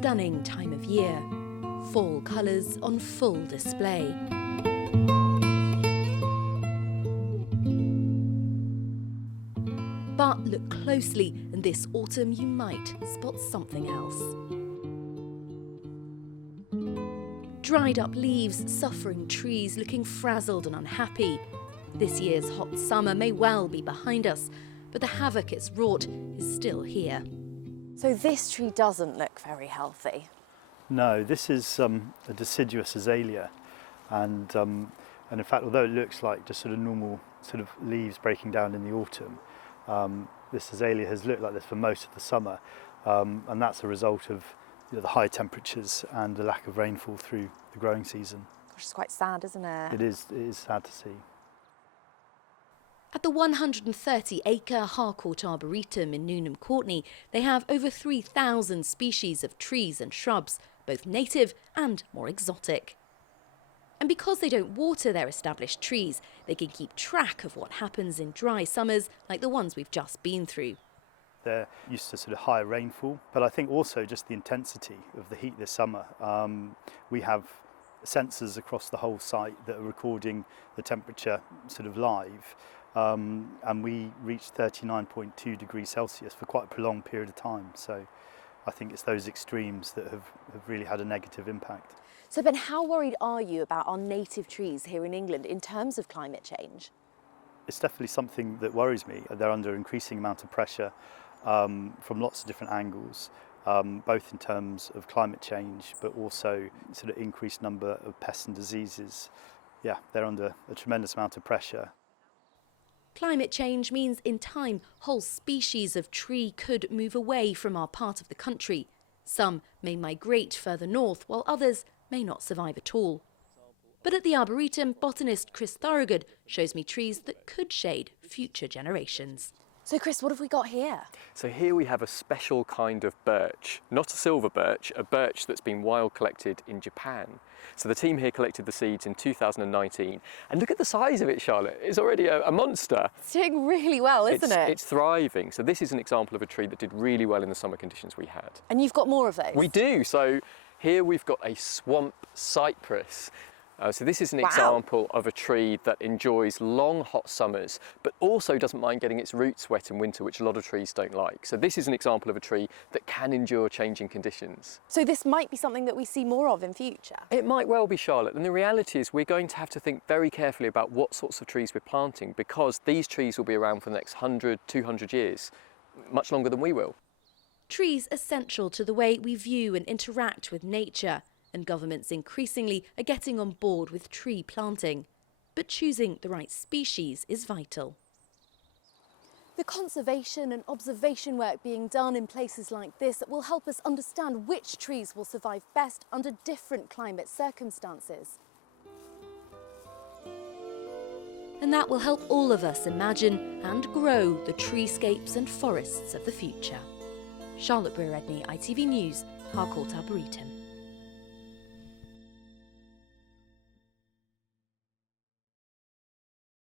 stunning time of year. Fall colours on full display. But look closely, and this autumn you might spot something else. Dried up leaves, suffering trees looking frazzled and unhappy. This year's hot summer may well be behind us, but the havoc it's wrought is still here. So this tree doesn't look very healthy. No, this is a deciduous azalea, and in fact, although it looks like just sort of normal sort of leaves breaking down in the autumn, this azalea has looked like this for most of the summer, and that's a result of the high temperatures and the lack of rainfall through the growing season. Which is quite sad, isn't it? It is sad to see. At the 130-acre Harcourt Arboretum in Newnham Courtney, they have over 3,000 species of trees and shrubs, both native and more exotic. And because they don't water their established trees, they can keep track of what happens in dry summers like the ones we've just been through. They're used to sort of higher rainfall, but I think also just the intensity of the heat this summer. We have sensors across the whole site that are recording the temperature sort of live. And we reached 39.2 degrees Celsius for quite a prolonged period of time. So I think it's those extremes that have really had a negative impact. So Ben, how worried are you about our native trees here in England in terms of climate change? It's definitely something that worries me. They're under increasing amount of pressure from lots of different angles, both in terms of climate change, but also sort of increased number of pests and diseases. Yeah, they're under a tremendous amount of pressure. Climate change means in time, whole species of tree could move away from our part of the country. Some may migrate further north, while others may not survive at all. But at the Arboretum, botanist Chris Thorogood shows me trees that could shade future generations. So Chris, what have we got here? So here we have a special kind of birch, not a silver birch, a birch that's been wild collected in Japan. So the team here collected the seeds in 2019, and look at the size of it, Charlotte. It's already a monster. It's doing really well, isn't it? It's thriving. So this is an example of a tree that did really well in the summer conditions we had. And you've got more of those? We do. So here we've got a swamp cypress. So this is an example of a tree that enjoys long, hot summers, but also doesn't mind getting its roots wet in winter, which a lot of trees don't like. So this is an example of a tree that can endure changing conditions. So this might be something that we see more of in future? It might well be, Charlotte. And the reality is we're going to have to think very carefully about what sorts of trees we're planting, because these trees will be around for the next 100, 200 years, much longer than we will. Trees essential to the way we view and interact with nature. And governments increasingly are getting on board with tree planting. But choosing the right species is vital. The conservation and observation work being done in places like this will help us understand which trees will survive best under different climate circumstances. And that will help all of us imagine and grow the treescapes and forests of the future. Charlotte Briere-Edney, ITV News, Harcourt Arboretum.